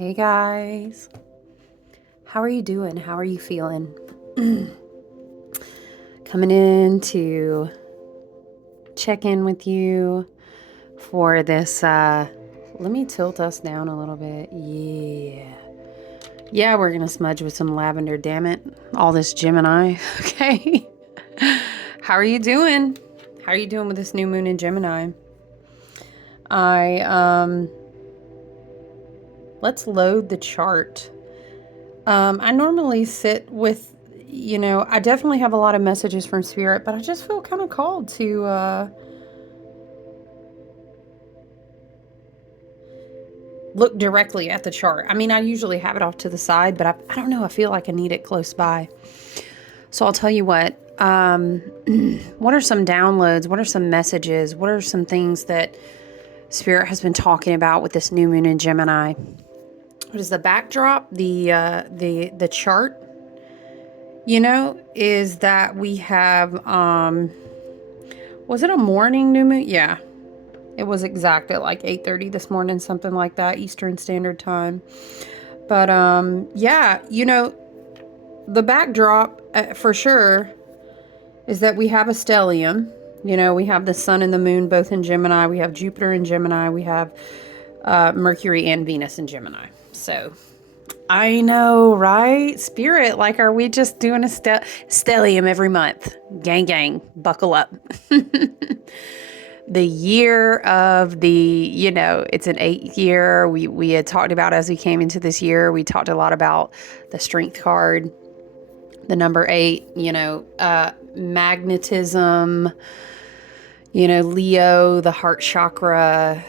Hey guys, how are you doing? How are you feeling? Coming in to check in with you for this. Let me tilt us down a little bit. Yeah, we're gonna smudge with some lavender, damn it. All this Gemini, okay? How are you doing? How are you doing with this new moon in Gemini? Let's load the chart. I normally sit with, I definitely have a lot of messages from Spirit, but I just feel kind of called to look directly at the chart. I mean, I usually have it off to the side, but I don't know. I feel like I need it close by. So I'll tell you what. What are some downloads? What are some messages? What are some things that Spirit has been talking about with this new moon in Gemini? What is the backdrop? The chart, is that we have, was it a morning new moon? Yeah, it was exact at like 8:30 this morning, something like that, Eastern Standard Time. But, yeah, the backdrop for sure is that we have a stellium. We have the sun and the moon both in Gemini. We have Jupiter in Gemini. We have Mercury and Venus in Gemini. So I know, right? Spirit, like, are we just doing a stellium every month? Gang, gang, buckle up. The year of it's an 8th year. We had talked about, as we came into this year, we talked a lot about the strength card, the number 8, magnetism, Leo, the heart chakra,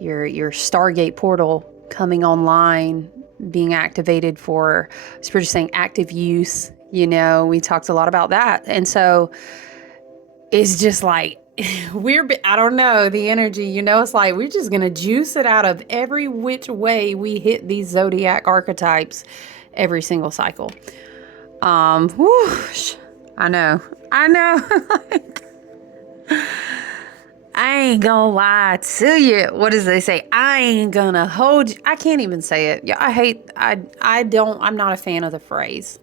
your Stargate portal coming online, being activated for, Spirit saying, active use. We talked a lot about that. And so it's just like, I don't know, the energy, it's like we're just going to juice it out of every which way we hit these zodiac archetypes every single cycle. Whoosh, I know. Like, I ain't gonna lie to you. What does they say? I ain't gonna hold you. I can't even say it. Yeah, I'm not a fan of the phrase.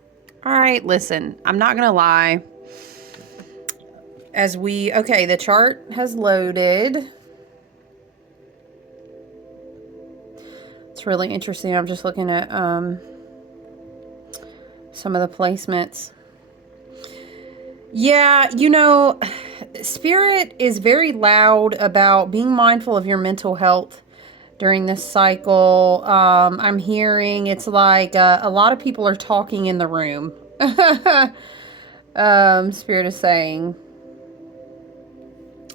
All right, listen, I'm not gonna lie. Okay, the chart has loaded. It's really interesting. I'm just looking at some of the placements. Yeah, Spirit is very loud about being mindful of your mental health during this cycle. I'm hearing it's like a lot of people are talking in the room. Spirit is saying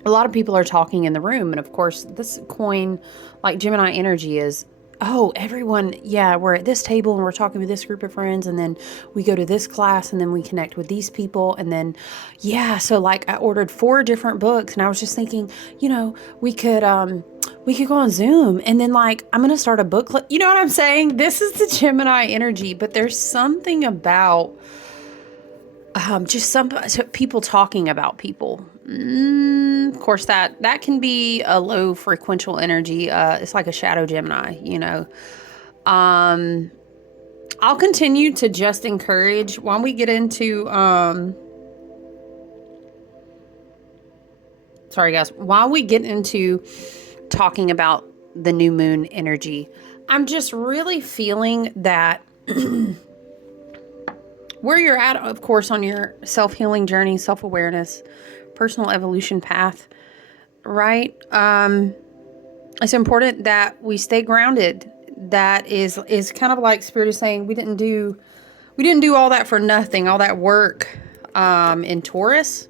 a lot of people are talking in the room. And of course, this coin, like Gemini energy, is, oh, everyone, yeah, we're at this table and we're talking with this group of friends, and then we go to this class and then we connect with these people. And then, yeah, so like I ordered 4 different books, and I was just thinking, we could go on Zoom, and then like, I'm going to start a book club. You know what I'm saying? This is the Gemini energy, but there's something about just some people talking about people. Of course, that can be a low frequential energy. It's like a shadow Gemini, I'll continue to just encourage while we get into, sorry guys, while we get into talking about the new moon energy, I'm just really feeling that where you're at, of course, on your self-healing journey, self-awareness, personal evolution path, right? It's important that we stay grounded. That is kind of like Spirit is saying, we didn't do all that for nothing, all that work in Taurus,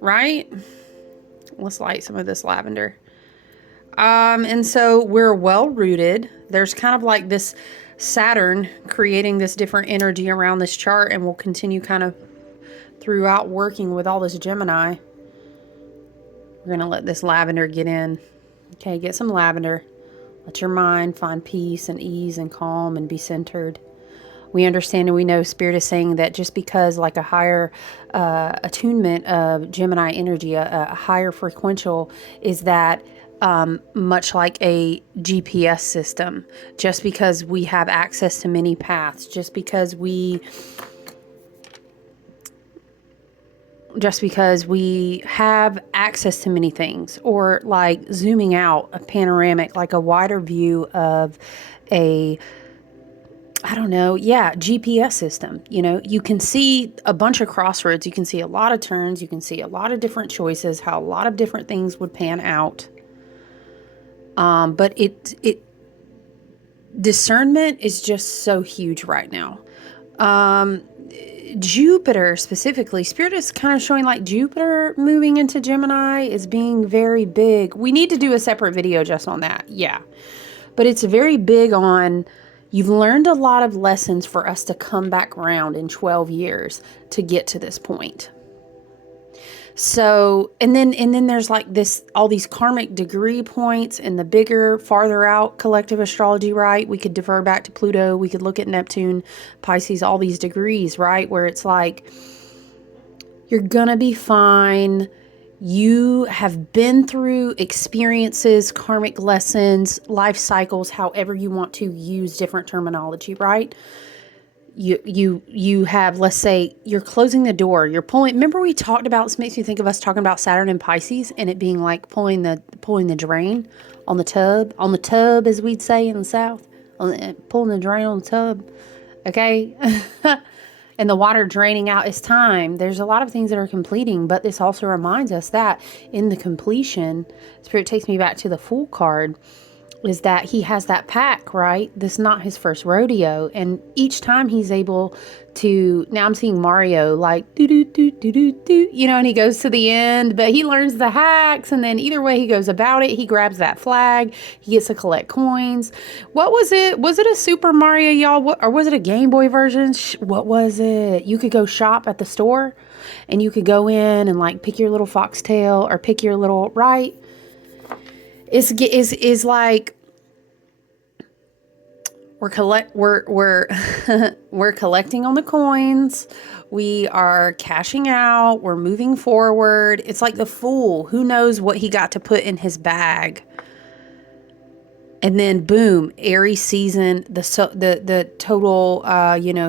right? Let's light some of this lavender. And so we're well rooted. There's kind of like this Saturn creating this different energy around this chart, and we'll continue kind of throughout working with all this Gemini. We're going to let this lavender get in. Okay, get some lavender. Let your mind find peace and ease and calm and be centered. We understand and we know Spirit is saying that just because like a higher attunement of Gemini energy, a higher frequential, is that much like a GPS system. Just because we have access to many paths, just because we have access to many things, or like zooming out, a panoramic, like a wider view of a, I don't know, yeah, GPS system. You know, you can see a bunch of crossroads, you can see a lot of turns, you can see a lot of different choices, how a lot of different things would pan out. But discernment is just so huge right now. Jupiter specifically, Spirit is kind of showing like Jupiter moving into Gemini is being very big. We need to do a separate video just on that. Yeah. But it's very big on, you've learned a lot of lessons for us to come back around in 12 years to get to this point. So, and then there's like this, all these karmic degree points and the bigger, farther out collective astrology, right? We could defer back to Pluto. We could look at Neptune, Pisces, all these degrees, right? Where it's like, you're gonna be fine. You have been through experiences, karmic lessons, life cycles, however you want to use different terminology, right? You have, let's say, you're closing the door, you're pulling, remember we talked about, this makes me think of us talking about Saturn and Pisces and it being like pulling the drain on the tub, as we'd say in the South, pulling the drain on the tub, okay? And the water draining out is time. There's a lot of things that are completing, but this also reminds us that in the completion, Spirit takes me back to the Fool card, is that he has that pack, right? This is not his first rodeo. And each time he's able to, now I'm seeing Mario like, do, you know, and he goes to the end, but he learns the hacks. And then either way he goes about it, he grabs that flag, he gets to collect coins. What was it? Was it a Super Mario, y'all? Or was it a Game Boy version? What was it? You could go shop at the store and you could go in and like pick your little foxtail or pick your little, right? Is like, we're we're collecting on the coins. We are cashing out. We're moving forward. It's like the Fool. Who knows what he got to put in his bag? And then boom, Aries season, the total,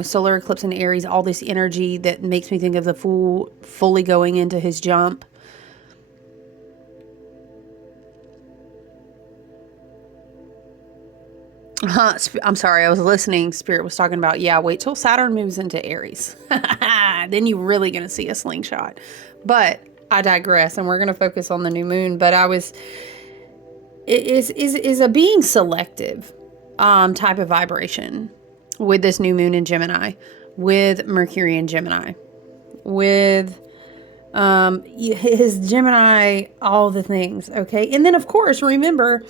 solar eclipse in Aries, all this energy that makes me think of the Fool fully going into his jump. I'm sorry, I was listening. Spirit was talking about, yeah, wait till Saturn moves into Aries. Then you're really going to see a slingshot. But I digress, and we're going to focus on the new moon. But is a being selective type of vibration with this new moon in Gemini, with Mercury in Gemini, with his Gemini, all the things, okay? And then, of course, remember,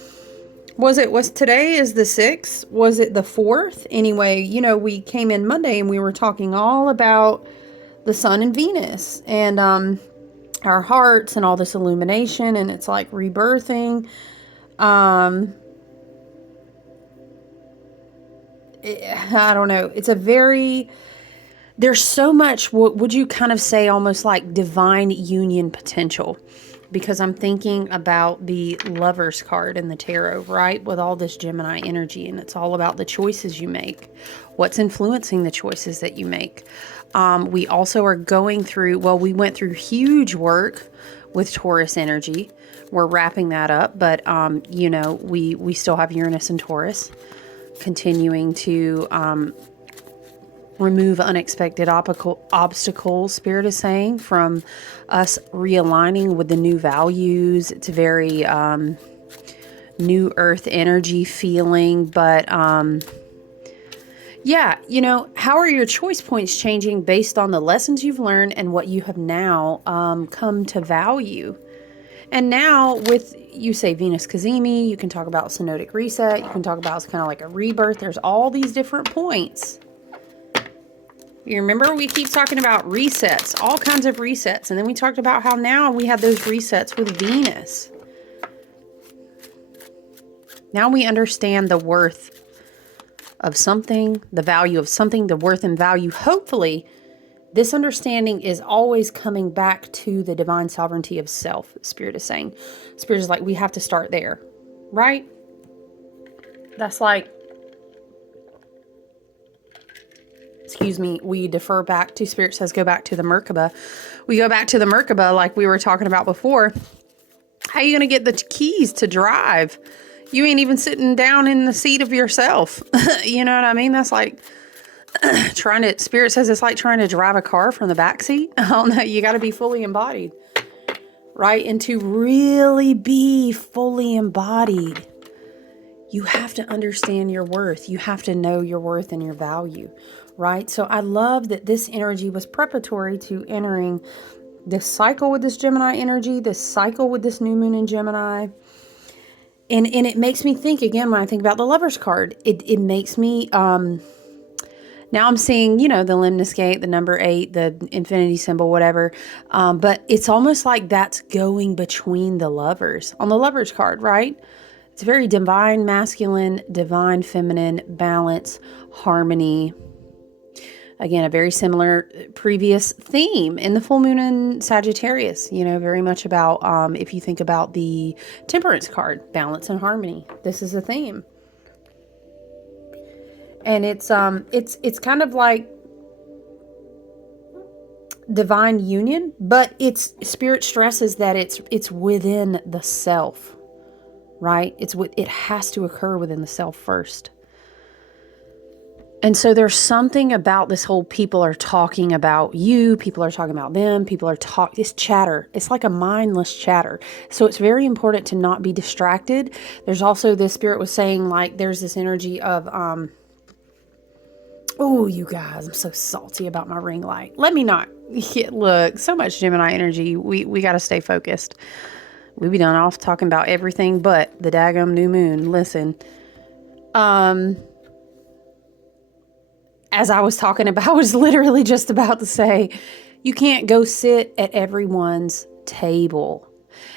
was today is the 6th? Was it the 4th? Anyway, you know, we came in Monday and we were talking all about the sun and Venus and our hearts and all this illumination, and it's like rebirthing. I don't know. It's a very, there's so much, what would you kind of say, almost like divine union potential? Because I'm thinking about the Lover's card in the tarot, right? With all this Gemini energy, and it's all about the choices you make. What's influencing the choices that you make? We also are going through, well, we went through huge work with Taurus energy. We're wrapping that up, but, we still have Uranus and Taurus continuing to remove unexpected obstacles, Spirit is saying, from us realigning with the new values. It's a very new earth energy feeling, but yeah, how are your choice points changing based on the lessons you've learned and what you have now come to value? And now with, you say Venus Cazimi, you can talk about synodic reset, you can talk about it's kind of like a rebirth. There's all these different points. You remember we keep talking about resets, all kinds of resets. And then we talked about how now we have those resets with Venus. Now we understand the worth of something, the value of something, the worth and value, hopefully, This understanding is always coming back to the divine sovereignty of self, Spirit is saying. Spirit is like, we have to start there, right? That's like, excuse me, we defer back to, Spirit says, go back to the Merkaba. We go back to the Merkaba like we were talking about before. How are you going to get the keys to drive? You ain't even sitting down in the seat of yourself. You know what I mean? That's like Spirit says it's like trying to drive a car from the back seat. I don't know. You got to be fully embodied, right? And to really be fully embodied, you have to understand your worth. You have to know your worth and your value, right? So I love that this energy was preparatory to entering this cycle with this Gemini energy, this cycle with this new moon in Gemini. And it makes me think, again, when I think about the Lover's card, it makes me, now I'm seeing, you know, the lemniscate, the number 8, the infinity symbol, whatever. But it's almost like that's going between the lovers on the Lover's card, right? It's very divine masculine, divine feminine, balance, harmony. Again, a very similar previous theme in the full moon in Sagittarius, you know, very much about, if you think about the Temperance card, balance and harmony. This is a theme. And it's kind of like divine union, but Spirit stresses that it's within the self, right? It has to occur within the self first. And so there's something about this whole people are talking about you, people are talking about them, it's chatter. It's like a mindless chatter. So it's very important to not be distracted. There's also this, Spirit was saying, like, there's this energy of, oh, you guys, I'm so salty about my ring light. Let me not, look, so much Gemini energy. We got to stay focused. We be done off talking about everything but the daggum new moon. Listen, as I was talking about, I was literally just about to say, you can't go sit at everyone's table.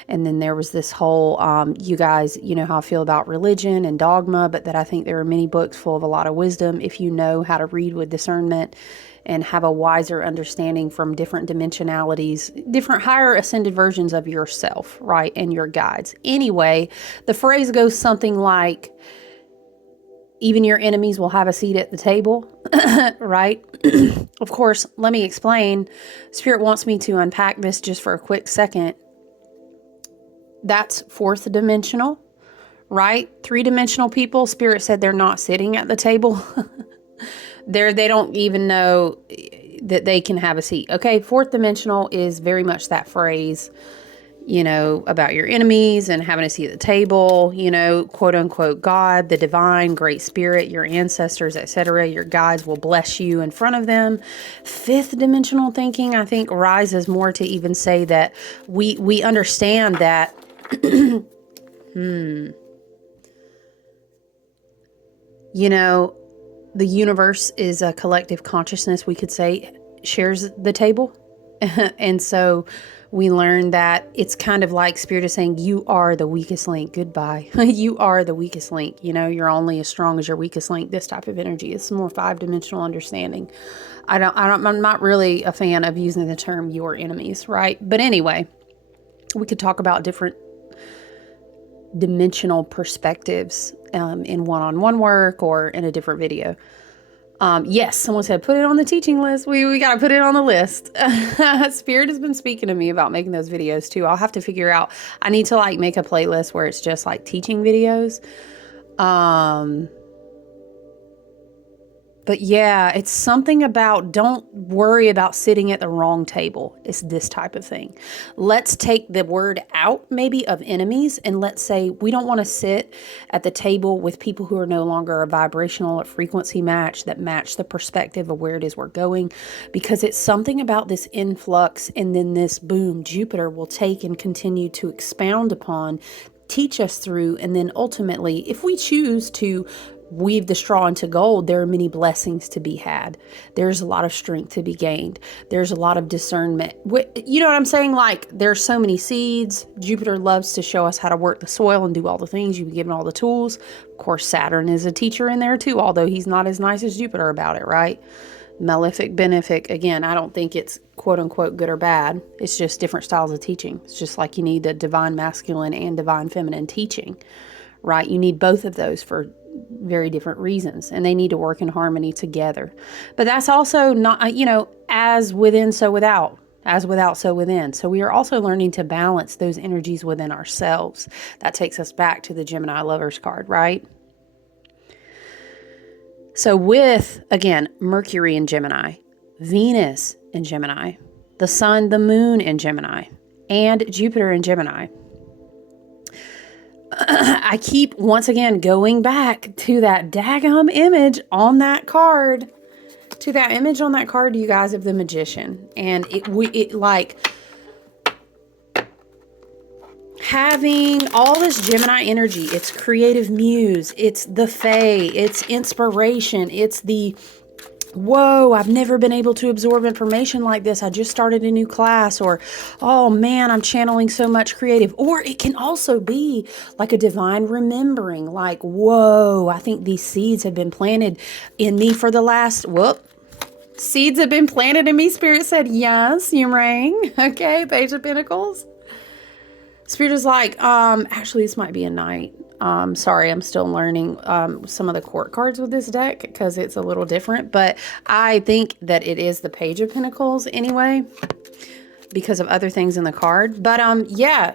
And then there was this whole, you guys, you know how I feel about religion and dogma, but that I think there are many books full of a lot of wisdom if you know how to read with discernment and have a wiser understanding from different dimensionalities, different higher ascended versions of yourself, right? And your guides. Anyway, the phrase goes something like, even your enemies will have a seat at the table, right? Of course, let me explain. Spirit wants me to unpack this just for a quick second. That's fourth dimensional, right? 3-dimensional people, Spirit said they're not sitting at the table. They don't even know that they can have a seat. Okay, fourth dimensional is very much that phrase, you know, about your enemies and having a seat at the table, you know, quote unquote, God, the divine, great spirit, your ancestors, etc. Your guides will bless you in front of them. Fifth dimensional thinking, I think, rises more to even say that we understand that, you know, the universe is a collective consciousness, we could say, shares the table. And so we learn that it's kind of like Spirit is saying, you are the weakest link. Goodbye. You are the weakest link. You know, you're only as strong as your weakest link. This type of energy. It's more 5-dimensional understanding. I'm not really a fan of using the term your enemies, right? But anyway, we could talk about different dimensional perspectives in one-on-one work or in a different video. Yes, someone said, put it on the teaching list. We got to put it on the list. Spirit has been speaking to me about making those videos too. I'll have to figure out, I need to like make a playlist where it's just like teaching videos. But yeah, it's something about don't worry about sitting at the wrong table. It's this type of thing. Let's take the word out maybe of enemies and let's say we don't want to sit at the table with people who are no longer a vibrational or frequency match that match the perspective of where it is we're going, because it's something about this influx and then this boom, Jupiter will take and continue to expound upon, teach us through, and then ultimately, if we choose to weave the straw into gold, there are many blessings to be had. There's a lot of strength to be gained. There's a lot of discernment. You know what I'm saying? Like, there's so many seeds. Jupiter loves to show us how to work the soil and do all the things. You've been given all the tools. Of course, Saturn is a teacher in there too, although he's not as nice as Jupiter about it, right? Malefic, benefic. Again, I don't think it's quote unquote good or bad. It's just different styles of teaching. It's just like you need a divine masculine and divine feminine teaching, right? You need both of those for very different reasons, and they need to work in harmony together. But that's also not, as within, so without. As without, so within. So we are also learning to balance those energies within ourselves. That takes us back to the Gemini Lovers card, right? So with, again, Mercury in Gemini, Venus in Gemini, the Sun, the Moon in Gemini, and Jupiter in Gemini, I keep, once again, going back to that daggum image on that card. To that image on that card, you guys, of the Magician. And it like having all this Gemini energy. It's creative muse. It's the fae. It's inspiration. It's the, whoa, I've never been able to absorb information like this. I just started a new class. Or, oh man, I'm channeling so much creative. Or it can also be like a divine remembering. Like, whoa, I think these seeds have been planted in me for the last, seeds have been planted in me. Spirit said, yes, you rang. Okay, Page of Pentacles. Spirit is like, actually, this might be a knight. Sorry, I'm still learning some of the court cards with this deck because it's a little different. But I think that it is the Page of Pentacles anyway, because of other things in the card. But yeah,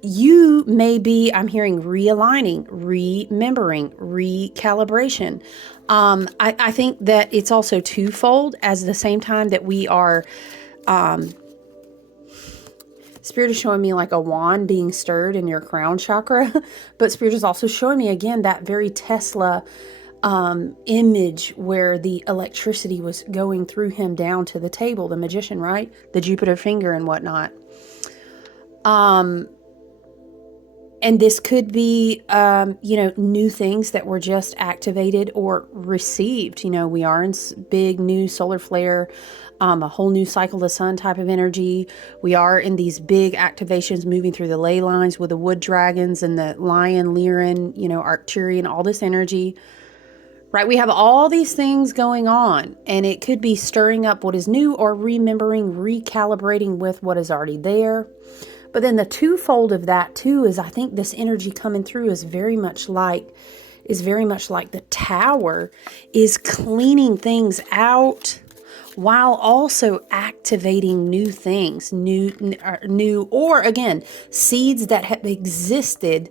you may be, I'm hearing realigning, remembering, recalibration. I think that it's also twofold, as the same time that we are, Spirit is showing me like a wand being stirred in your crown chakra, but Spirit is also showing me, again, that very Tesla image where the electricity was going through him down to the table, the Magician, right? The Jupiter finger and whatnot. And this could be, new things that were just activated or received. We are in big new solar flare, a whole new cycle of the sun type of energy. We are in these big activations moving through the ley lines with the wood dragons and the lion, Lyran, Arcturian, all this energy. Right? We have all these things going on, and it could be stirring up what is new or remembering, recalibrating with what is already there. But then the twofold of that too is, I think this energy coming through is very much like the Tower is cleaning things out while also activating new things, new, or again, seeds that have existed.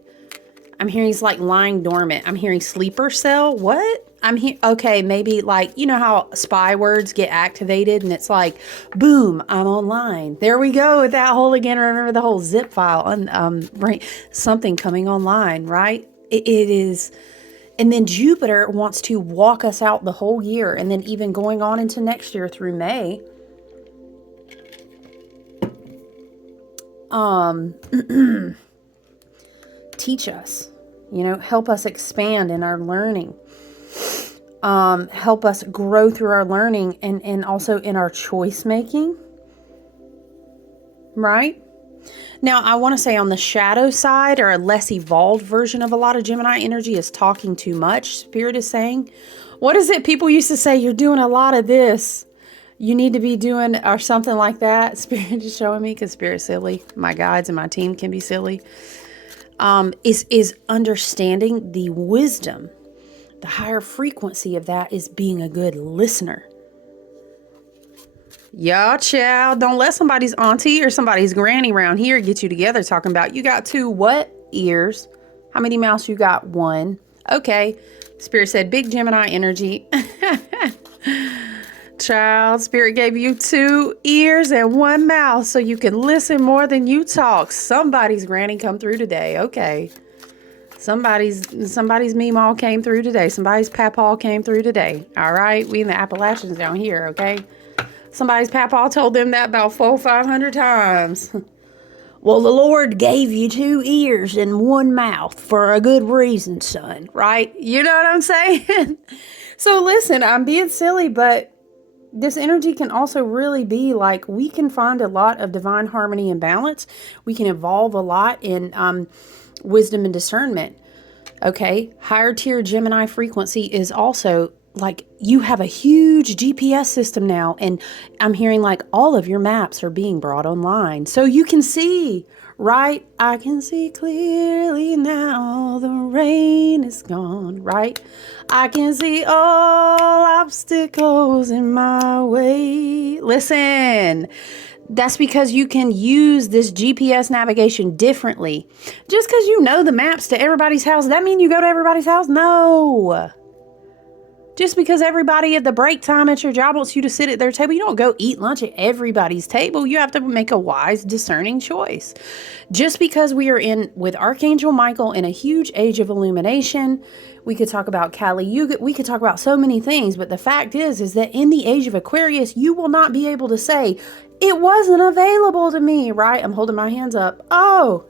I'm hearing it's like lying dormant. I'm hearing sleeper cell. What? Okay, maybe like, how spy words get activated and it's like, boom, I'm online. There we go with that whole, again, remember the whole zip file, right? Something coming online, right? It is. And then Jupiter wants to walk us out the whole year, and then even going on into next year through May. Teach us, help us expand in our learning. Help us grow through our learning and also in our choice making. Right? Now, I want to say on the shadow side, or a less evolved version of a lot of Gemini energy, is talking too much. Spirit is saying, what is it people used to say? You're doing a lot of this. You need to be doing, or something like that. Spirit is showing me, because Spirit's silly. My guides and my team can be silly. Is understanding the wisdom. The higher frequency of that is being a good listener. Y'all, child, don't let somebody's auntie or somebody's granny around here get you together talking about, you got 2 what? Ears. How many mouths you got? 1. Okay. Spirit said, big Gemini energy. Child, Spirit gave you 2 ears and 1 mouth so you can listen more than you talk. Somebody's granny come through today. Okay. Somebody's meemaw came through today. Somebody's papaw came through today. All right. We in the Appalachians down here. Okay. Somebody's papaw told them that about 400-500 times. Well, the Lord gave you 2 ears and 1 mouth for a good reason, son. Right? You know what I'm saying? So listen, I'm being silly, but this energy can also really be like, we can find a lot of divine harmony and balance. We can evolve a lot in wisdom and discernment. Okay. Higher tier Gemini frequency is also like you have a huge GPS system now, and I'm hearing like all of your maps are being brought online so you can see, right? I can see clearly now, the rain is gone, right? I can see all obstacles in my way. Listen, that's because you can use this GPS navigation differently. Just because you know the maps to everybody's house, that mean you go to everybody's house? No. Just because everybody at the break time at your job wants you to sit at their table, you don't go eat lunch at everybody's table. You have to make a wise, discerning choice. Just because we are in with Archangel Michael in a huge age of illumination, we could talk about Kali Yuga, we could talk about so many things, but the fact is that in the age of Aquarius, you will not be able to say, it wasn't available to me, right? I'm holding my hands up. Oh,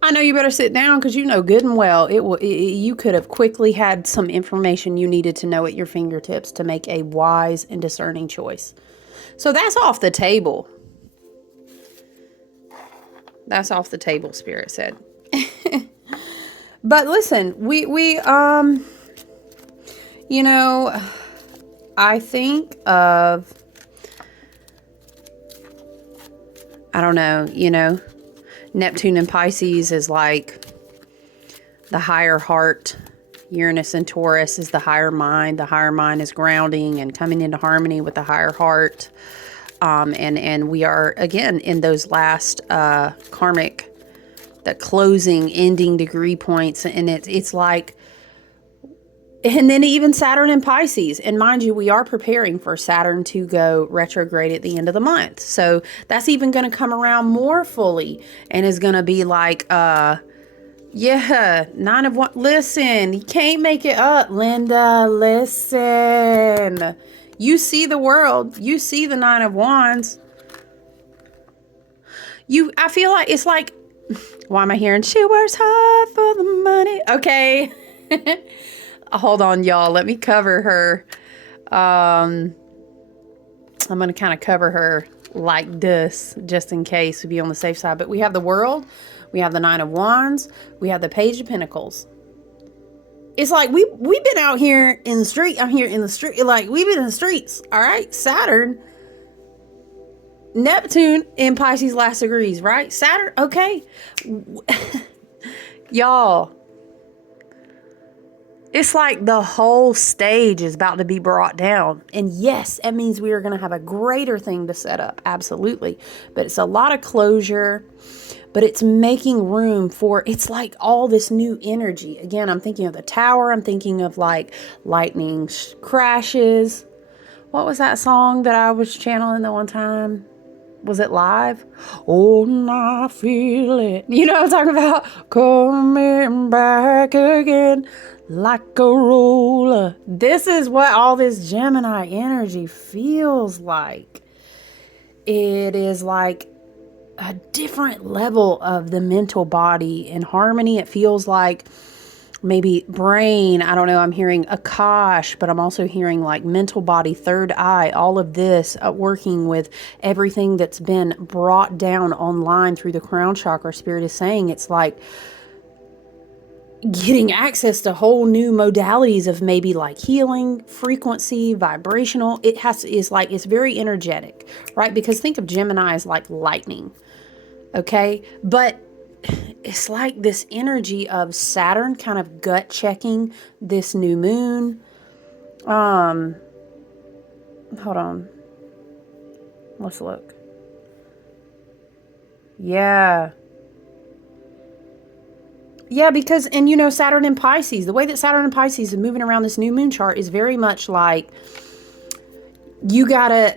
I know you better sit down because you know good and well you could have quickly had some information you needed to know at your fingertips to make a wise and discerning choice. So that's off the table. That's off the table, Spirit said. But listen, you know, I think of, I don't know, you know, Neptune and Pisces is like the higher heart. Uranus and Taurus is the higher mind. The higher mind is grounding and coming into harmony with the higher heart. And we are, again, in those last karmic, the closing, ending degree points. And it's like, and then even Saturn and Pisces. And mind you, we are preparing for Saturn to go retrograde at the end of the month. So that's even going to come around more fully and is going to be like, yeah, 9 of Wands. Listen, you can't make it up, Linda. Listen. You see the world. You see the 9 of Wands. I feel like it's like, why am I hearing she works hard for the money? Okay. Hold on, y'all. Let me cover her. I'm going to kind of cover her like this, just in case, to be on the safe side. But we have the World. We have the 9 of Wands. We have the Page of Pentacles. It's like we've been out here in the street. I'm here in the street. Like, we've been in the streets. All right. Saturn. Neptune in Pisces last degrees, right? Saturn. Okay. Y'all. It's like the whole stage is about to be brought down. And yes, it means we are going to have a greater thing to set up. Absolutely. But it's a lot of closure. But it's making room for, it's like all this new energy. Again, I'm thinking of the Tower. I'm thinking of like lightning crashes. What was that song that I was channeling the one time? Was it Live? Oh, I feel it. You know what I'm talking about? Coming back again like a roller. This is what all this Gemini energy feels like. It is like a different level of the mental body in harmony. It feels like maybe brain, I don't know, I'm hearing Akash, but I'm also hearing like mental body, third eye, all of this working with everything that's been brought down online through the crown chakra. Spirit is saying it's like getting access to whole new modalities of maybe like healing, frequency, vibrational. It's very energetic, right? Because think of Gemini as like lightning. Okay. But it's like this energy of Saturn kind of gut checking this new moon. Hold on. Let's look. Yeah. Yeah, because, and you know, Saturn and Pisces, the way that Saturn and Pisces is moving around this new moon chart is very much like, you gotta,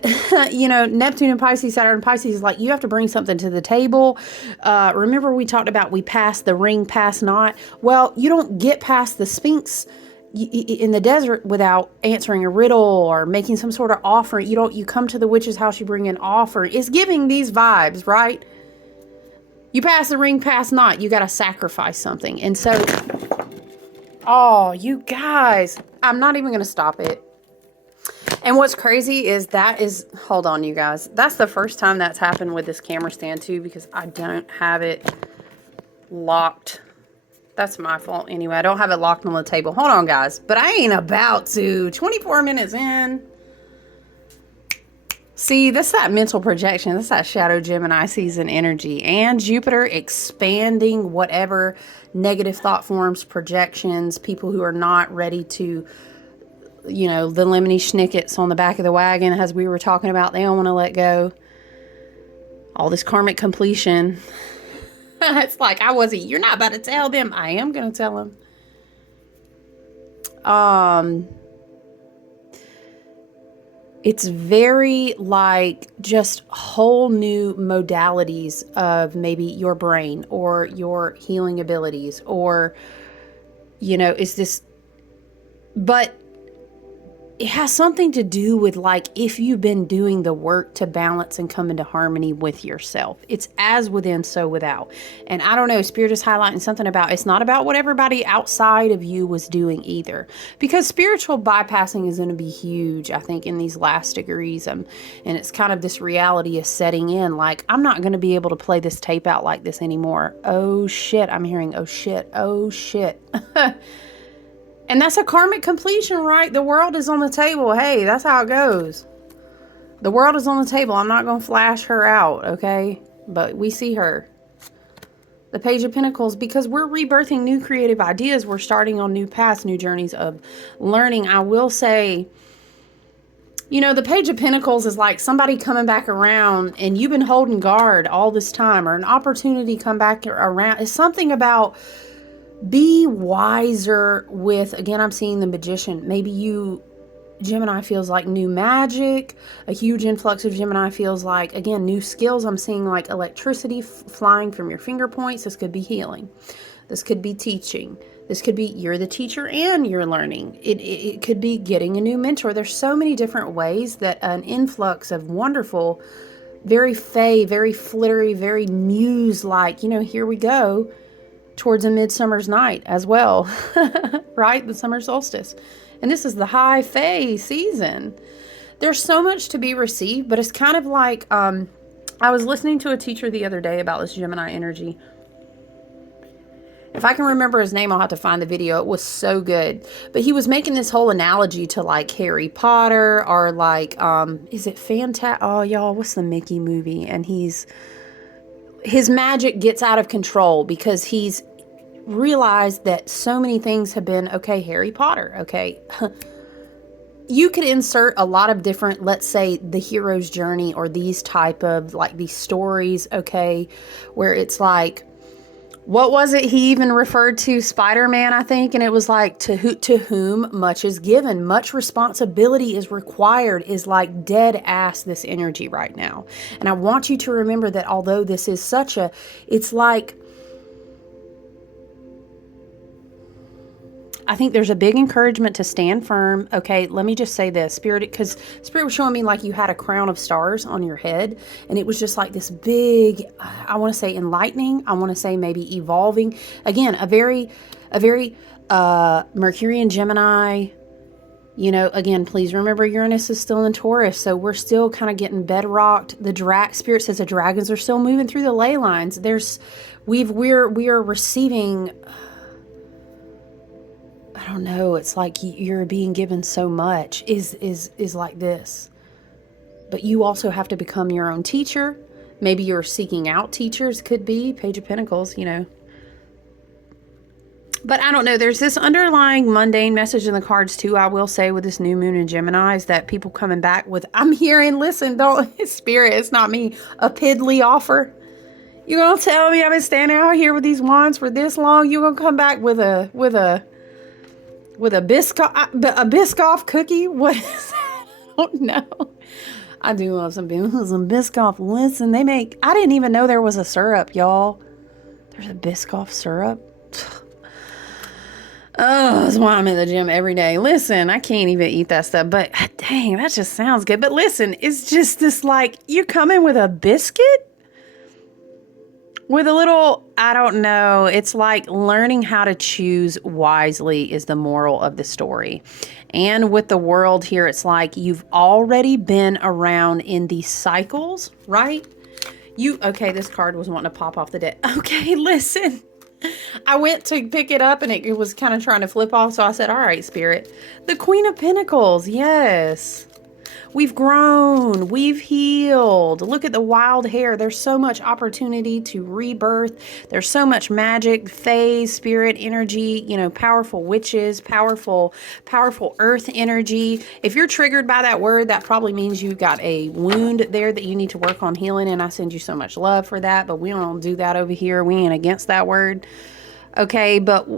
you know, Neptune and Pisces, Saturn and Pisces is like, you have to bring something to the table. Remember we talked about, we pass the ring, pass not. Well, you don't get past the Sphinx in the desert without answering a riddle or making some sort of offer. You come to the witch's house, you bring an offer. It's giving these vibes, right? You pass the ring, pass not. You got to sacrifice something. And so, oh, you guys, I'm not even going to stop it. And what's crazy is hold on, you guys. That's the first time that's happened with this camera stand too, because I don't have it locked. That's my fault. Anyway, I don't have it locked on the table. Hold on, guys. But I ain't about to. 24 minutes in. See, that's that mental projection. That's that shadow Gemini season energy. And Jupiter expanding whatever negative thought forms, projections, people who are not ready to, you know, the lemony schnickets on the back of the wagon, as we were talking about, they don't want to let go. All this karmic completion. It's like, you're not about to tell them. I am going to tell them. It's very like just whole new modalities of maybe your brain or your healing abilities or, you know, but it has something to do with like if you've been doing the work to balance and come into harmony with yourself. It's as within, so without. And I don't know, Spirit is highlighting something about, it's not about what everybody outside of you was doing either. Because spiritual bypassing is going to be huge, I think, in these last degrees. And it's kind of this reality is setting in. Like, I'm not going to be able to play this tape out like this anymore. Oh shit, I'm hearing, oh shit, oh shit. And that's a karmic completion, right? The world is on the table. Hey, that's how it goes. The world is on the table. I'm not going to flash her out, okay? But we see her. The Page of Pentacles, because we're rebirthing new creative ideas. We're starting on new paths, new journeys of learning. I will say, you know, the Page of Pentacles is like somebody coming back around and you've been holding guard all this time, or an opportunity come back around. It's something about be wiser with, again, I'm seeing the Magician. Maybe you, Gemini, feels like new magic. A huge influx of Gemini feels like, again, new skills. I'm seeing like electricity flying from your finger points. This could be healing. This could be teaching. This could be you're the teacher and you're learning. It could be getting a new mentor. There's so many different ways that an influx of wonderful, very fae, very flittery, very muse-like, you know, here we go, towards a midsummer's night as well, right? The summer solstice. And this is the high fae season. There's so much to be received, but it's kind of like, I was listening to a teacher the other day about this Gemini energy. If I can remember his name, I'll have to find the video. It was so good. But he was making this whole analogy to like Harry Potter or like, is it Oh, y'all, what's the Mickey movie? And his magic gets out of control because he's realized that so many things have been, okay, Harry Potter, okay. You could insert a lot of different, let's say, the hero's journey or these type of, like, these stories, okay, where it's like, what was it he even referred to? Spider-Man, I think, and it was like, to whom much is given, much responsibility is required, is like dead ass this energy right now. And I want you to remember that although this is it's like, I think there's a big encouragement to stand firm. Okay, let me just say this, because Spirit was showing me like you had a crown of stars on your head, and it was just like this big, I want to say enlightening, I want to say maybe evolving. Again, a very Mercury and Gemini, you know, again, please remember Uranus is still in Taurus, so we're still kind of getting bedrocked. Spirit says the dragons are still moving through the ley lines. We are receiving, I don't know, it's like you're being given so much is like this. But you also have to become your own teacher. Maybe you're seeking out teachers, could be Page of Pentacles, you know. But I don't know, there's this underlying mundane message in the cards too, I will say, with this new moon in Gemini, is that people coming back with, I'm hearing, listen, don't, Spirit, it's not me, a piddly offer. You gonna tell me I've been standing out here with these wands for this long? You gonna come back with a Biscoff cookie? What is that? I don't know. I do love some Biscoff. Listen, I didn't even know there was a syrup, y'all. There's a Biscoff syrup. Oh, that's why I'm in the gym every day. Listen, I can't even eat that stuff, but dang, that just sounds good. But listen, it's just this, like, you're coming with a biscuit? With a little, I don't know, it's like learning how to choose wisely is the moral of the story. And with the world here, it's like you've already been around in these cycles, right? Okay, this card was wanting to pop off the deck. Okay, listen. I went to pick it up and it was kind of trying to flip off. So I said, all right, Spirit, the Queen of Pentacles. Yes. We've grown, we've healed. Look at the wild hair. There's so much opportunity to rebirth. There's so much magic, phase, spirit, energy, you know, powerful witches, powerful earth energy. If you're triggered by that word, that probably means you've got a wound there that you need to work on healing. And I send you so much love for that, but we don't do that over here. We ain't against that word. Okay, but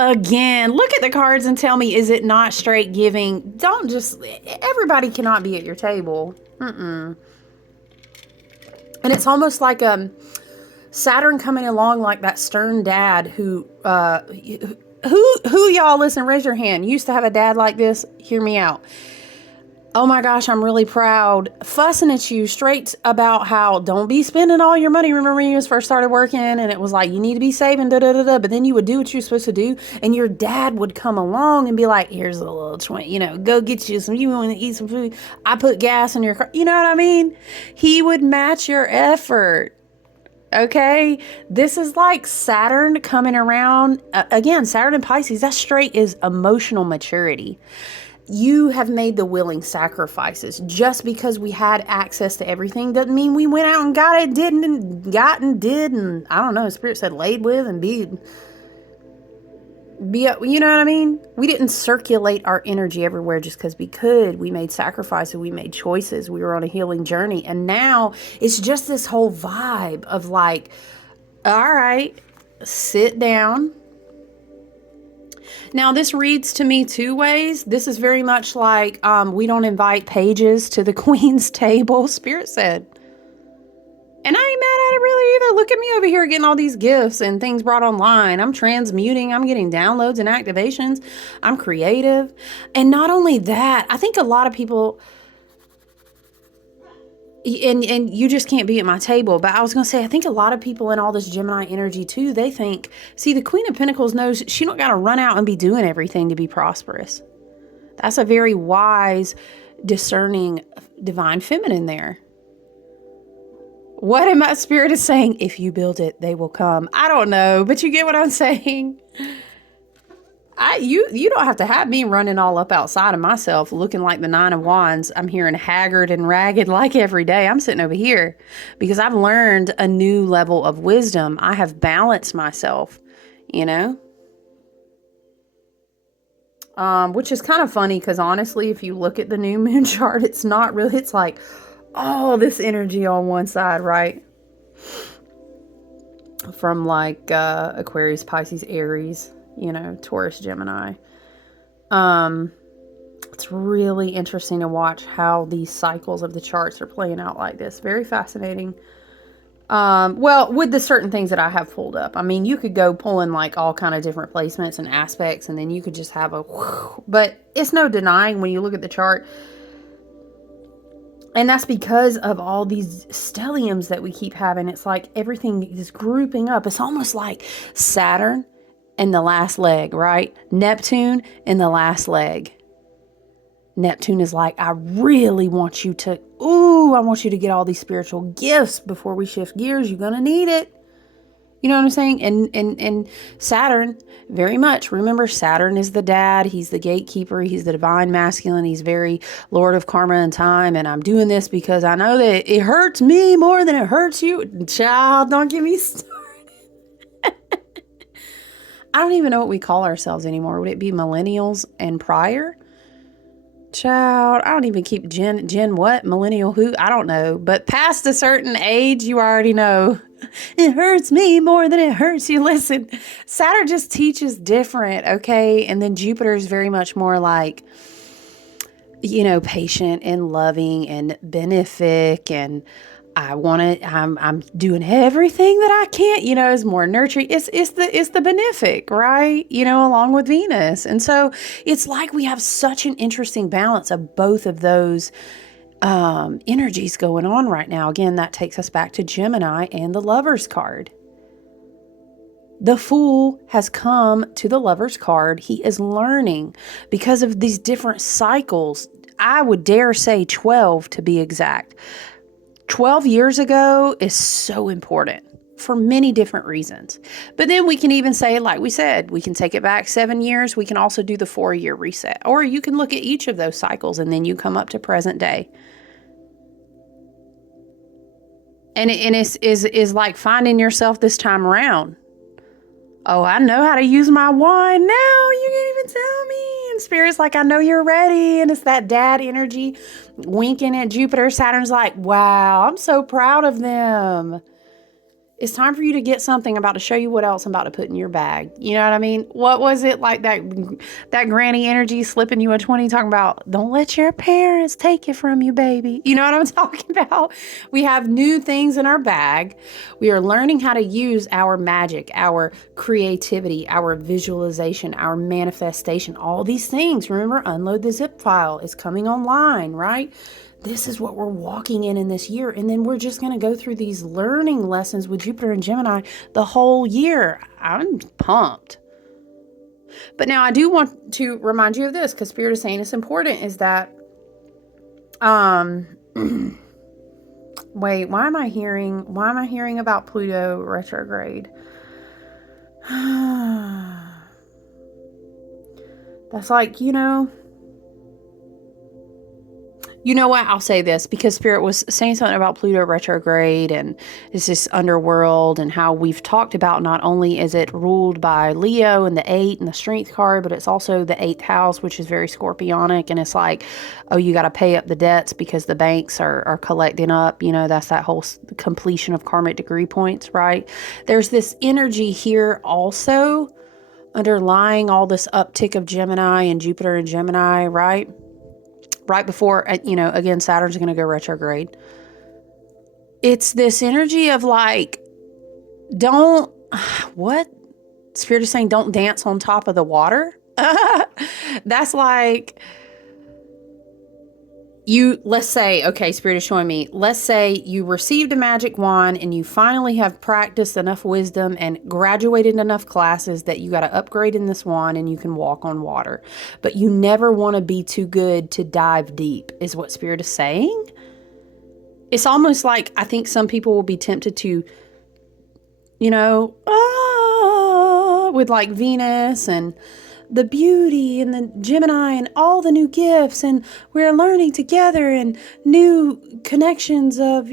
again, look at the cards and tell me, is it not straight giving? Don't just, everybody cannot be at your table. And it's almost like Saturn coming along like that stern dad who y'all, listen, raise your hand, used to have a dad like this. Hear me out. Oh my gosh, I'm really proud. Fussing at you straight about how don't be spending all your money. Remember when you first started working and it was like, you need to be saving, but then you would do what you're supposed to do. And your dad would come along and be like, here's a little 20, you know, go get you some, you want to eat some food. I put gas in your car. You know what I mean? He would match your effort. Okay. This is like Saturn coming around. Again, Saturn and Pisces, that straight is emotional maturity. You have made the willing sacrifices. Just because we had access to everything doesn't mean we went out and got it, did, and I don't know, Spirit said laid with and be, you know what I mean? We didn't circulate our energy everywhere just because we could. We made sacrifices, we made choices, we were on a healing journey. And now it's just this whole vibe of like, all right, sit down. Now, this reads to me two ways. This is very much like we don't invite pages to the Queen's table, Spirit said. And I ain't mad at it really either. Look at me over here getting all these gifts and things brought online. I'm transmuting. I'm getting downloads and activations. I'm creative. And not only that, I think a lot of people... And you just can't be at my table. But I was going to say, I think a lot of people in all this Gemini energy too, they think, see, the Queen of Pentacles knows she don't got to run out and be doing everything to be prosperous. That's a very wise, discerning, divine feminine there. What am I, Spirit is saying? If you build it, they will come. I don't know, but you get what I'm saying? You don't have to have me running all up outside of myself looking like the Nine of Wands. I'm hearing haggard and ragged like every day. I'm sitting over here because I've learned a new level of wisdom. I have balanced myself, you know, which is kind of funny because honestly, if you look at the new moon chart, it's not really, it's like, oh, this energy on one side, right? From like Aquarius, Pisces, Aries, you know, Taurus, Gemini. It's really interesting to watch how these cycles of the charts are playing out like this. Very fascinating. Well, with the certain things that I have pulled up. I mean, you could go pulling like all kind of different placements and aspects, and then you could just have a whew, but it's no denying when you look at the chart. And that's because of all these stelliums that we keep having. It's like everything is grouping up. It's almost like Saturn in the last leg, right? Neptune in the last leg. Neptune is like, I really want you to, I want you to get all these spiritual gifts before we shift gears. You're going to need it. You know what I'm saying? And Saturn, very much. Remember, Saturn is the dad. He's the gatekeeper. He's the divine masculine. He's very Lord of karma and time. And I'm doing this because I know that it hurts me more than it hurts you. Child, don't get me started. I don't even know what we call ourselves anymore. Would it be millennials and prior? Child, I don't even keep Gen what? Millennial who? I don't know. But past a certain age, you already know. It hurts me more than it hurts you. Listen, Saturn just teaches different, okay? And then Jupiter is very much more like, you know, patient and loving and benefic, and I'm doing everything that I can, you know, is more nurturing. It's the benefic, right? You know, along with Venus. And so it's like we have such an interesting balance of both of those energies going on right now. Again, that takes us back to Gemini and the Lover's card. The Fool has come to the Lover's card. He is learning because of these different cycles. I would dare say 12 to be exact. 12 years ago is so important. for many different reasons. But then we can even say, like we said, we can take it back 7 years. We can also do the 4-year reset. Or you can look at each of those cycles and then you come up to present day. And it is like finding yourself this time around. Oh, I know how to use my wand now. You can't even tell me. And Spirit's like, I know you're ready. And it's that dad energy winking at Jupiter. Saturn's like, wow, I'm so proud of them. It's time for you to get something. I'm about to show you what else I'm about to put in your bag. You know what I mean? What was it like that granny energy slipping you a 20 talking about, don't let your parents take it from you, baby. You know what I'm talking about? We have new things in our bag. We are learning how to use our magic, our creativity, our visualization, our manifestation, all these things. Remember, Unload the Zip File is coming online, right? This is what we're walking in this year. And then we're just going to go through these learning lessons with Jupiter and Gemini the whole year. I'm pumped. But now I do want to remind you of this, because Spirit is saying it's important, is that, wait, why am I hearing about Pluto retrograde? That's like, you know what? I'll say this, because Spirit was saying something about Pluto retrograde and it's this underworld, and how we've talked about not only is it ruled by Leo and the 8 and the Strength card, but it's also the 8th house, which is very scorpionic. And it's like, oh, you got to pay up the debts because the banks are collecting up. That's that whole completion of karmic degree points, right? There's this energy here also underlying all this uptick of Gemini and Jupiter and Gemini, right? Right before, again, Saturn's going to go retrograde. It's this energy of like, what? Spirit is saying, don't dance on top of the water. That's like, let's say, okay, Spirit is showing me, let's say you received a magic wand and you finally have practiced enough wisdom and graduated enough classes that you got to upgrade in this wand and you can walk on water. But you never want to be too good to dive deep, is what Spirit is saying. It's almost like, I think some people will be tempted to, with like Venus and the beauty and the Gemini and all the new gifts, and we're learning together and new connections of,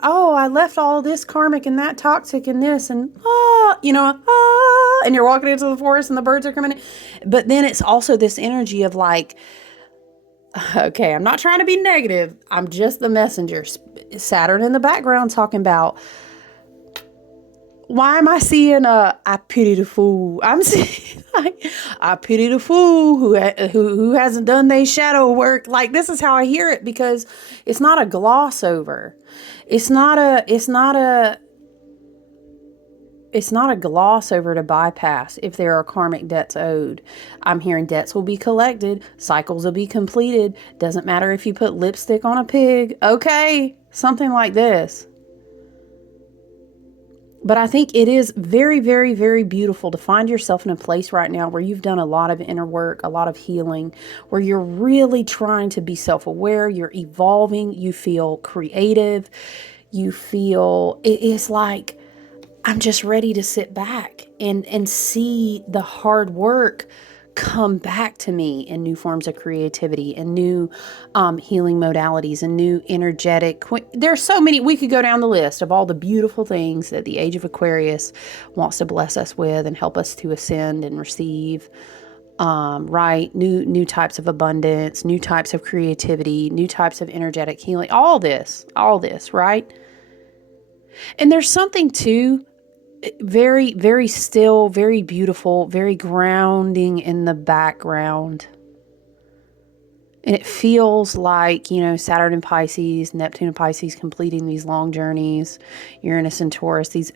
I left all this karmic and that toxic and this and, and you're walking into the forest and the birds are coming in. But then it's also this energy of like, okay, I'm not trying to be negative. I'm just the messenger. Saturn in the background talking about, why am I seeing I pity the fool? I'm seeing like, I pity the fool who hasn't done their shadow work. Like, this is how I hear it, because it's not a gloss over. It's not a gloss over to bypass if there are karmic debts owed. I'm hearing debts will be collected, cycles will be completed. Doesn't matter if you put lipstick on a pig. Okay, something like this. But I think it is very, very, very beautiful to find yourself in a place right now where you've done a lot of inner work, a lot of healing, where you're really trying to be self-aware, you're evolving, you feel creative, you feel, it is like, I'm just ready to sit back and see the hard work come back to me in new forms of creativity and new healing modalities and new energetic. There's so many. We could go down the list of all the beautiful things that the age of Aquarius wants to bless us with and help us to ascend and receive. Right? New types of abundance, new types of creativity, new types of energetic healing. All this, right? And there's something too, very, very still, very beautiful, very grounding in the background. And it feels like, Saturn in Pisces, Neptune in Pisces completing these long journeys, Uranus and Taurus, the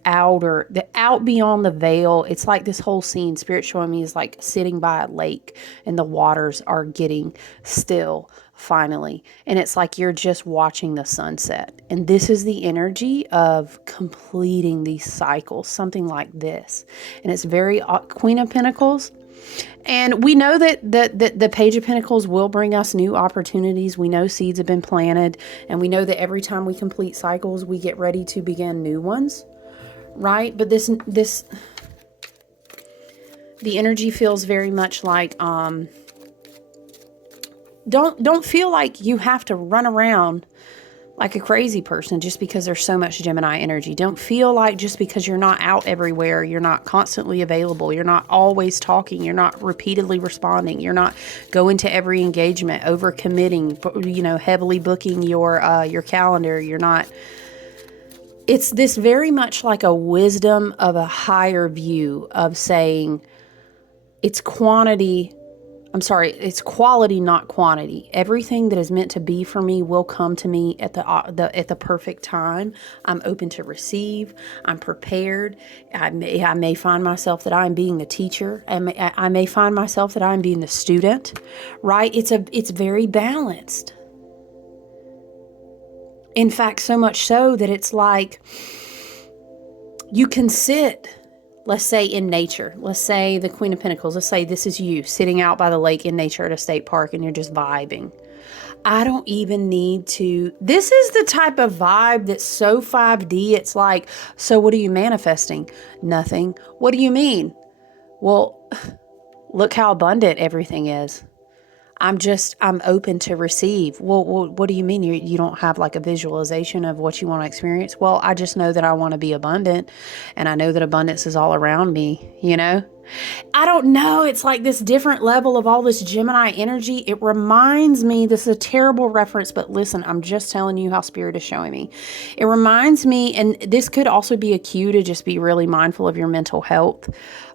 out beyond the veil. It's like this whole scene, Spirit showing me, is like sitting by a lake and the waters are getting still finally. And it's like you're just watching the sunset. And this is the energy of completing these cycles, something like this. And it's very Queen of Pentacles. And we know that the Page of Pentacles will bring us new opportunities. We know seeds have been planted, and we know that every time we complete cycles, we get ready to begin new ones, right? But the energy feels very much like, don't feel like you have to run around like a crazy person just because there's so much Gemini energy. Don't feel like just because you're not out everywhere, you're not constantly available, you're not always talking, you're not repeatedly responding, you're not going to every engagement, overcommitting, heavily booking your calendar. You're not. It's this very much like a wisdom of a higher view of saying it's quality, not quantity. Everything that is meant to be for me will come to me at the perfect time. I'm open to receive. I'm prepared. I may find myself that I'm being the teacher. I may find myself that I'm being the student. Right? It's very balanced. In fact, so much so that it's like you can sit. Let's say in nature, let's say the Queen of Pentacles, let's say this is you sitting out by the lake in nature at a state park and you're just vibing. I don't even need to, this is the type of vibe that's so 5D. It's like, so what are you manifesting? Nothing. What do you mean? Well, look how abundant everything is. I'm open to receive. Well, what do you mean? You don't have like a visualization of what you want to experience? Well, I just know that I want to be abundant, and I know that abundance is all around me, I don't know. It's like this different level of all this Gemini energy. It reminds me, this is a terrible reference, but listen, I'm just telling you how Spirit is showing me. It reminds me, and this could also be a cue to just be really mindful of your mental health.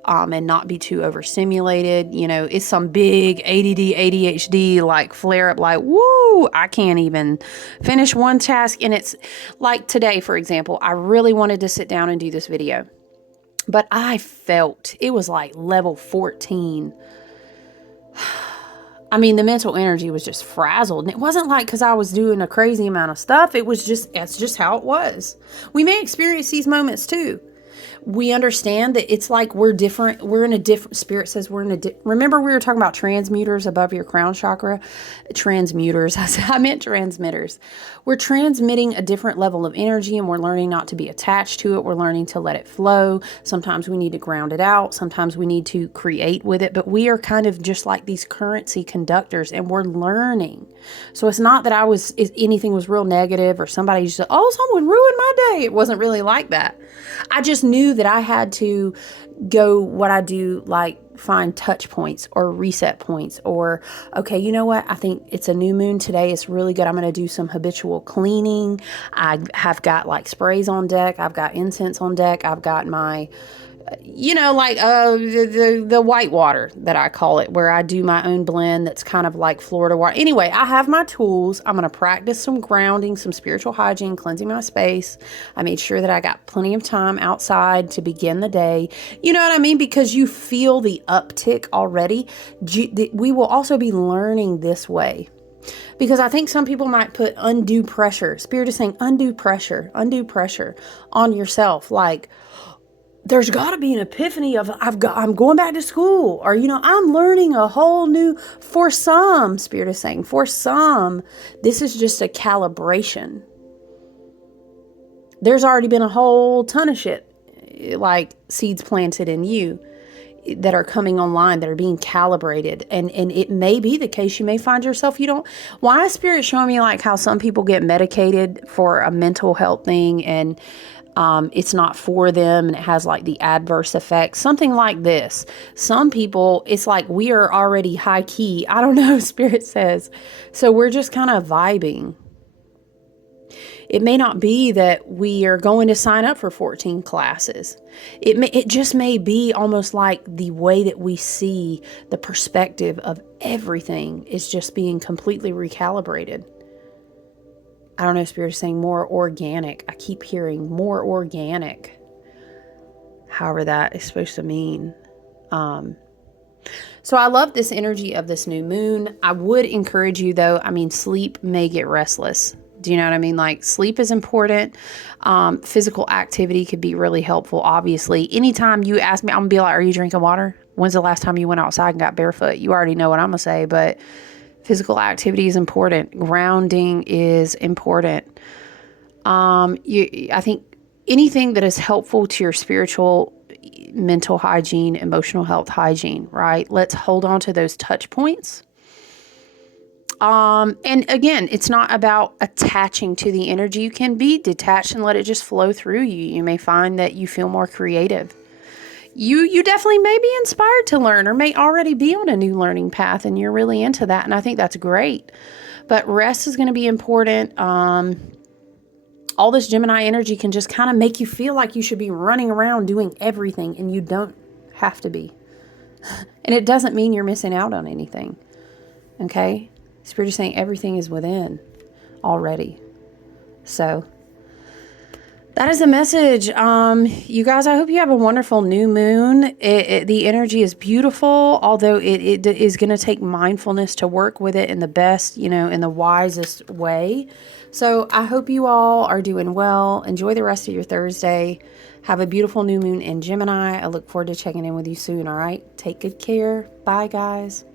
And not be too overstimulated. It's some big ADD, ADHD, like flare up, like, woo, I can't even finish one task. And it's like today, for example, I really wanted to sit down and do this video, but I felt it was like level 14. I mean, the mental energy was just frazzled. And it wasn't like because I was doing a crazy amount of stuff. That's just how it was. We may experience these moments too. We understand that it's like we're different. We're in a different, Spirit says we're in a remember we were talking about transmuters above your crown chakra? Transmuters, I meant transmitters. We're transmitting a different level of energy, and we're learning not to be attached to it. We're learning to let it flow. Sometimes we need to ground it out. Sometimes we need to create with it, but we are kind of just like these currency conductors, and we're learning. So it's not that anything was real negative or somebody just said, oh, someone ruined my day. It wasn't really like that. I just knew that I had to go what I do, like find touch points or reset points, or, okay, you know what? I think it's a new moon today. It's really good. I'm going to do some habitual cleaning. I have got like sprays on deck. I've got incense on deck. I've got my, the white water that I call it, where I do my own blend that's kind of like Florida water. Anyway, I have my tools. I'm going to practice some grounding, some spiritual hygiene, cleansing my space. I made sure that I got plenty of time outside to begin the day. You know what I mean? Because you feel the uptick already. We will also be learning this way. Because I think some people might put undue pressure. Spirit is saying undue pressure on yourself. Like, there's got to be an epiphany of I'm going back to school, or I'm learning a whole new. For some, Spirit is saying, for some, this is just a calibration. There's already been a whole ton of shit, like seeds planted in you, that are coming online, that are being calibrated, and it may be the case. You may find yourself why is Spirit showing me like how some people get medicated for a mental health thing, and it's not for them, and it has like the adverse effects, something like this. Some people, it's like we are already high key. I don't know, Spirit says. So we're just kind of vibing. It may not be that we are going to sign up for 14 classes. It just may be almost like the way that we see the perspective of everything is just being completely recalibrated. I don't know, Spirit is saying more organic. I keep hearing more organic. However that is supposed to mean. So I love this energy of this new moon. I would encourage you though, sleep may get restless. Do you know what I mean? Like, sleep is important. Physical activity could be really helpful, obviously. Anytime you ask me, I'm going to be like, are you drinking water? When's the last time you went outside and got barefoot? You already know what I'm going to say, but physical activity is important. Grounding is important. I think anything that is helpful to your spiritual, mental hygiene, emotional health hygiene, right? Let's hold on to those touch points. And again, it's not about attaching to the energy. You can be detached and let it just flow through you. You may find that you feel more creative. You definitely may be inspired to learn, or may already be on a new learning path and you're really into that. And I think that's great. But rest is going to be important. All this Gemini energy can just kind of make you feel like you should be running around doing everything, and you don't have to be. And it doesn't mean you're missing out on anything. Okay? Spirit is saying everything is within already. So that is the message. You guys, I hope you have a wonderful new moon. The energy is beautiful, although it is going to take mindfulness to work with it in the best, in the wisest way. So I hope you all are doing well. Enjoy the rest of your Thursday. Have a beautiful new moon in Gemini. I look forward to checking in with you soon, all right? Take good care. Bye, guys.